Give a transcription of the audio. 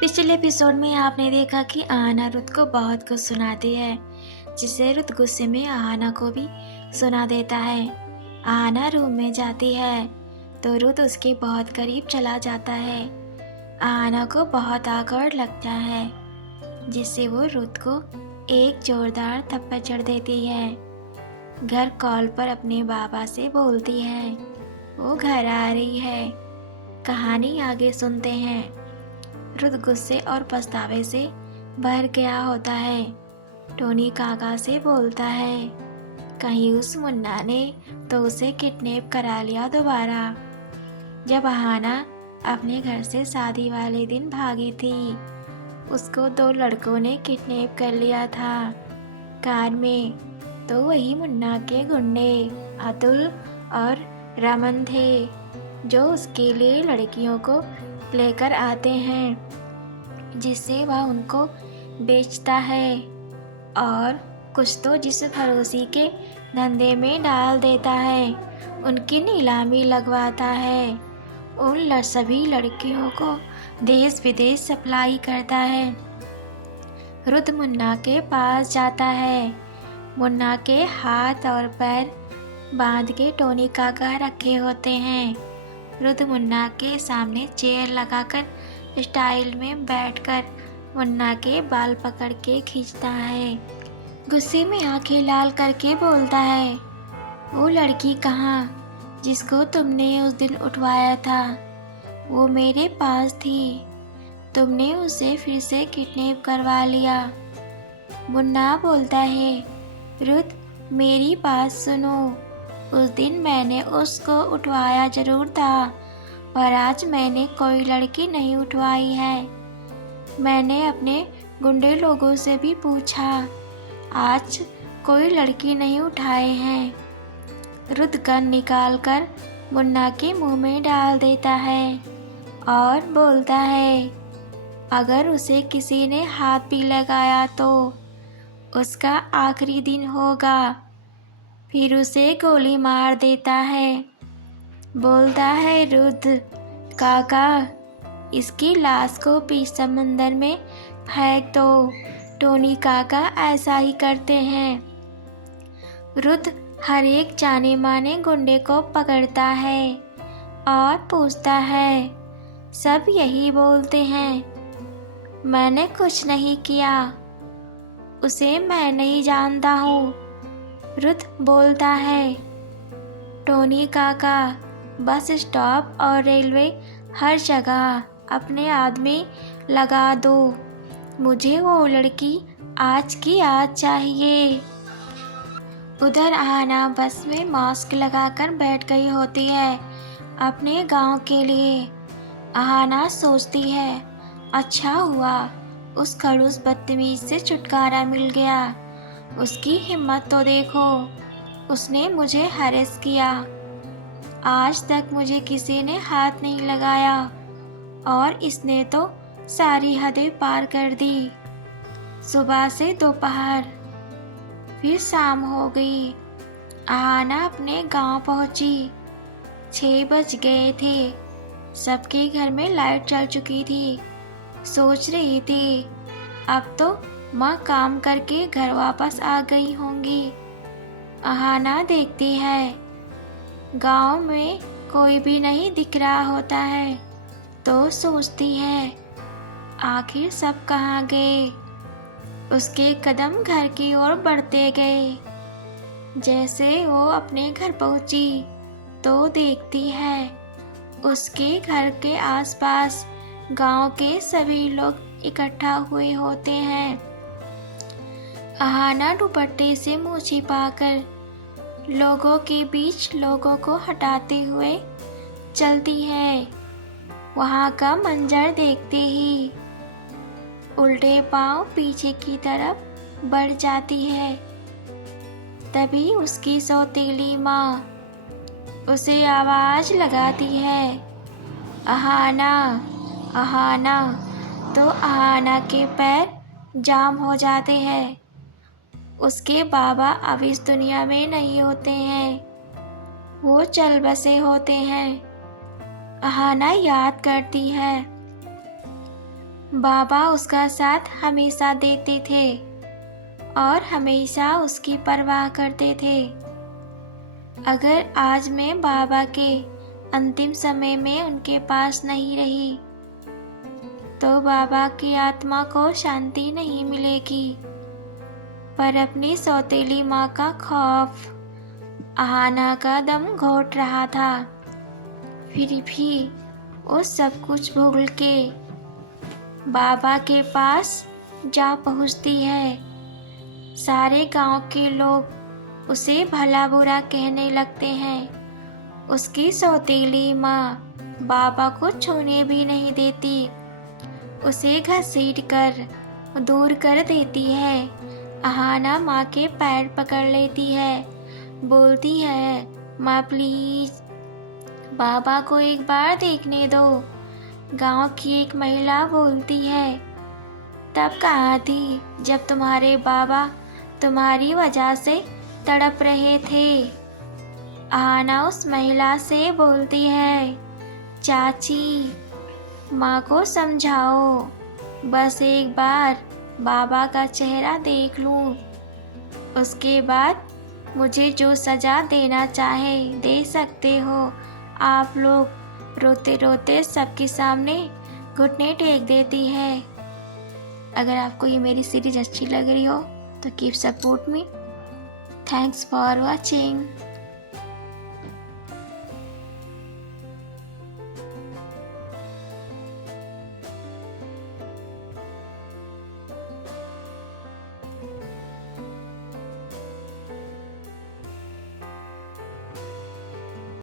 पिछले एपिसोड में आपने देखा कि आहाना रुत को बहुत कुछ सुनाती है, जिससे रुत गुस्से में आहाना को भी सुना देता है। आहाना रूम में जाती है तो रुत उसके बहुत करीब चला जाता है। आहाना को बहुत आकड़ लगता है, जिससे वो रुत को एक जोरदार थप्पड़ जड़ देती है। घर कॉल पर अपने बाबा से बोलती है, वो घर आ रही है। कहानी आगे सुनते हैं। रुत गुस्से और पछतावे से भर गया होता है। टोनी काका से बोलता है, कहीं उस मुन्ना ने तो उसे किडनैप करा लिया दोबारा। जब आहाना अपने घर से शादी वाले दिन भागी थी, उसको 2 लड़कों ने किडनैप कर लिया था कार में। तो वही मुन्ना के गुंडे अतुल और रमन थे, जो उसके लिए लड़कियों को लेकर आते हैं, जिससे वह उनको बेचता है और कुछ तो जिस फरोशी के धंधे में डाल देता है, उनकी नीलामी लगवाता है। उन सभी लड़कियों को देश विदेश सप्लाई करता है। रुत मुन्ना के पास जाता है। मुन्ना के हाथ और पैर बांध के टोनी काका रखे होते हैं। रुत मुन्ना के सामने चेयर लगाकर स्टाइल में बैठकर मुन्ना के बाल पकड़ के खींचता है। गुस्से में आंखें लाल करके बोलता है, वो लड़की कहाँ जिसको तुमने उस दिन उठवाया था? वो मेरे पास थी, तुमने उसे फिर से किडनैप करवा लिया। मुन्ना बोलता है, रुत मेरी बात सुनो, उस दिन मैंने उसको उठवाया जरूर था, पर आज मैंने कोई लड़की नहीं उठवाई है। मैंने अपने गुंडे लोगों से भी पूछा, आज कोई लड़की नहीं उठाए हैं। रुत गन निकाल कर मुन्ना के मुंह में डाल देता है और बोलता है, अगर उसे किसी ने हाथ भी लगाया तो उसका आखिरी दिन होगा। फिर उसे गोली मार देता है। बोलता है, रुत काका, इसकी लाश को बीच समंदर में फेंक दो। टोनी काका ऐसा ही करते हैं। रुत हर एक जाने माने गुंडे को पकड़ता है और पूछता है, सब यही बोलते हैं, मैंने कुछ नहीं किया, उसे मैं नहीं जानता हूँ। रुत बोलता है, टोनी काका, बस स्टॉप और रेलवे हर जगह अपने आदमी लगा दो, मुझे वो लड़की आज की आज चाहिए। उधर आहाना बस में मास्क लगाकर बैठ गई होती है अपने गांव के लिए। आहाना सोचती है, अच्छा हुआ उस खड़ूस बदतमीज से छुटकारा मिल गया। उसकी हिम्मत तो देखो, उसने मुझे हैरेस किया। आज तक मुझे किसी ने हाथ नहीं लगाया और इसने तो सारी हदें पार कर दी। सुबह से दोपहर, फिर शाम हो गई। आहाना अपने गांव पहुंची। 6 बज गए थे। सबके घर में लाइट चल चुकी थी। सोच रही थी, अब तो माँ काम करके घर वापस आ गई होंगी। आहाना देखती है, गांव में कोई भी नहीं दिख रहा होता है, तो सोचती है, आखिर सब कहाँ गए। उसके कदम घर की ओर बढ़ते गए। जैसे वो अपने घर पहुंची तो देखती है, उसके घर के आसपास गांव के सभी लोग इकट्ठा हुए होते हैं। आहाना दुपट्टे से मुंह छिपाकर लोगों के बीच लोगों को हटाते हुए चलती है। वहां का मंजर देखते ही उल्टे पांव पीछे की तरफ बढ़ जाती है। तभी उसकी सौतेली माँ उसे आवाज लगाती है, आहाना, आहाना। तो आहाना के पैर जाम हो जाते हैं। उसके बाबा अब इस दुनिया में नहीं होते हैं, वो चल बसे होते हैं। आहाना याद करती है, बाबा उसका साथ हमेशा देते थे और हमेशा उसकी परवाह करते थे। अगर आज मैं बाबा के अंतिम समय में उनके पास नहीं रही तो बाबा की आत्मा को शांति नहीं मिलेगी। पर अपनी सौतेली माँ का खौफ आहाना का दम घोट रहा था। फिर भी वो सब कुछ भूल के बाबा के पास जा पहुँचती है। सारे गांव के लोग उसे भला बुरा कहने लगते हैं। उसकी सौतेली माँ बाबा को छूने भी नहीं देती, उसे घसीट कर दूर कर देती है। आहाना माँ के पैर पकड़ लेती है, बोलती है, माँ प्लीज बाबा को एक बार देखने दो। गांव की एक महिला बोलती है, तब कहाँ थी जब तुम्हारे बाबा तुम्हारी वजह से तड़प रहे थे। आहाना उस महिला से बोलती है, चाची माँ को समझाओ, बस एक बार बाबा का चेहरा देख लूँ, उसके बाद मुझे जो सज़ा देना चाहे दे सकते हो। आप लोग रोते रोते सबके सामने घुटने टेक देती है। अगर आपको ये मेरी सीरीज अच्छी लग रही हो तो keep support me. Thanks for watching.